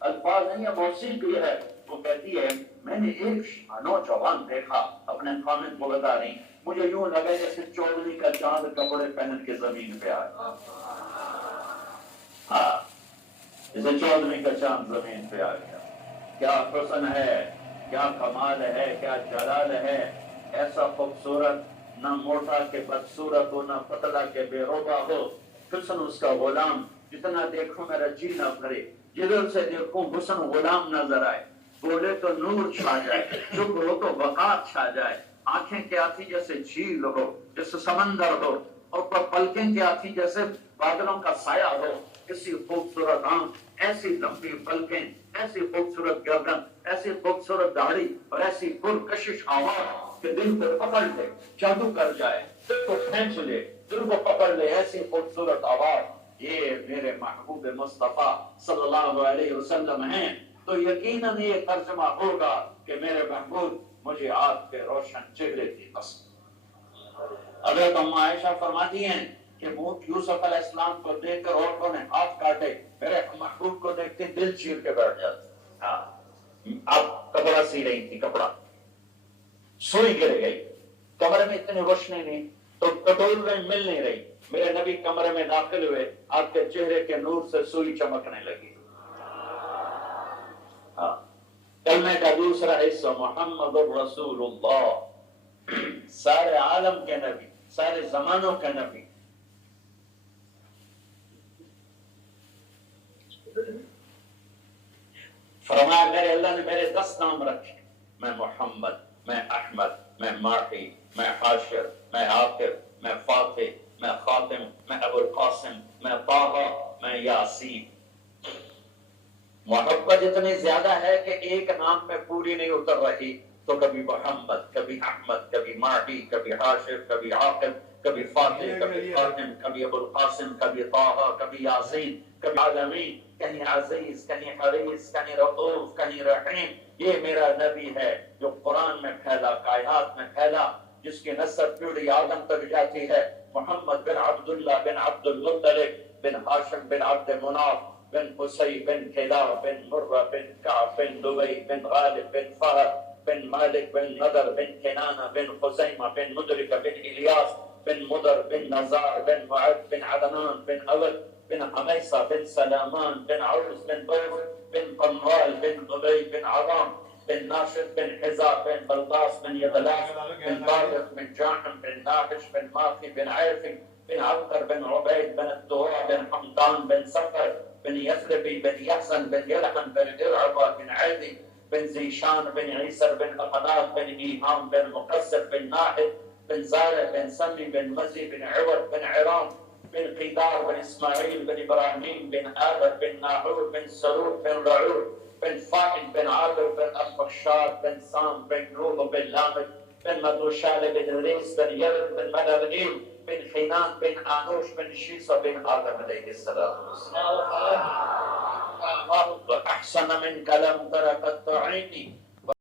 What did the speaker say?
الفاظ نہیں ہے، موسیقی ہے. وہ کہتی ہے میں نے ایک نوجوان دیکھا اپنے خامد کو بتا رہی، مجھے یوں لگا جیسے چودھری کا چاند کپڑے پہن کے زمین پہ آیا. ہاں، جیسے چودھری کا چاند زمین پہ آ گیا. کیا حسن ہے، کیا کمال ہے، کیا جلال ہے. ایسا خوبصورت، نہ موٹا کہ بدصورت ہو، نہ پتلا کہ بے روبا ہو. حسن اس کا غلام، جتنا دیکھوں میرا جی نہ بھرے. جدھر سے دیکھوں حسن غلام نظر آئے. بولے تو نور چھا جائے، چپ ہو تو وقار چھا جائے. آنکھیں کیا تھی جیسے جھیل ہو، جیسے سمندر ہو، اور پلکیں کیا تھی جیسے بادلوں کا سایہ ہو. کسی خوبصورت آنکھ، ایسی لمبی پلکیں، ایسی خوبصورت گردن، ایسی خوبصورت داڑھی اور ایسی پرکشش آواز کہ دل کو پکڑ لے، جادو کر جائے، دل کو کھینچ لے، دل کو پکڑ لے. ایسی خوبصورت آواز یہ میرے محبوب مصطفیٰ صلی اللہ علیہ وسلم ہیں. تو یقیناً یہ ترجمہ ہوگا کہ میرے محبوب مجھے آپ کے روشن چہرے کی قسم. حضرت ام عائشہ فرماتی ہیں کہ یوسف علیہ السلام کو دیکھ کر عورتوں نے ہاتھ کاٹے، میرے محبوب کو دیکھتے دل چیر کے بیٹھ جاتے. ہاں، اب کپڑا سی رہی تھی، کپڑا سوئی گر گئی، کمرے میں اتنی روشنی نہیں تو کٹور میں مل نہیں رہی. میرے نبی کمرے میں داخل ہوئے، آپ کے چہرے کے نور سے سوئی چمکنے لگی. ہاں، کلمے کا دوسرا حصہ محمد الرسول اللہ، سارے عالم کے نبی، سارے زمانوں کے نبی. فرمایا میرے اللہ نے میرے 10 نام رکھے، میں محمد، میں احمد، میں ماحی، میں حاشر، میں آخر، میں فاتح، میں خاتم، میں ابو القاسم، میں طٰہٰ، میں یاسین. محبت اتنی زیادہ ہے کہ ایک نام میں پوری نہیں اتر رہی، تو کبھی محمد، کبھی احمد، کبھی ماحی، کبھی حاشر، کبھی آخر، کبھی فاتح، کبھی خاتم، کبھی ابو القاسم، کبھی طٰہٰ، کبھی یاسین، کبھی عالمین، کہیں عزیز، کہیں حریص، کہیں رؤوف، کہیں رحیم. یہ میرا نبی ہے جو قرآن میں پھیلا، کائنات میں پھیلا، جس کی نسب پیڑھی آدم تک جاتی ہے. محمد بن عبداللہ بن عبد المطلب بن ہاشم بن عبد مناف بن قصی بن کلاب بن مرہ بن کعب بن لبی بن غالب بن فہد بن مالک بن نضر بن کنانہ بن خزیمہ بن مدرکہ بن الیاس بن مدر بن نزار بن معد بن عدنان بن اود بن حمیصہ بن سلامان بن عوس بن بوف بن قموال بن ضبی بن عظام بن ناشد بن حزاب بن بلطاس بن يغلاس بن طارق بن جاحم بن ناحش بن ماخي بن عيفي بن عبقر بن عبيد بن الدواء بن حمدان بن سفر بن يثربي بن يحزن بن يلحم بن إرعبا بن عيدي بن زيشان بن عيسر بن أقناط بن إيهام بن مقصر بن ناحد بن زارع بن سمي بن مزي بن عوض بن عرام بن قيدار بن إسماعيل بن إبراهيم بن آدر بن ناحور بن سرور بن رعور بن فائد بن عابر بن أرفخشاد بن سام بن نوح بن لامد بن مدوشال بن ريس بن يرد بن ملرئيل بن حنان بن آنوش بن شيصة بن آدم عليه السلام. وأحسن منك لم تر قط عيني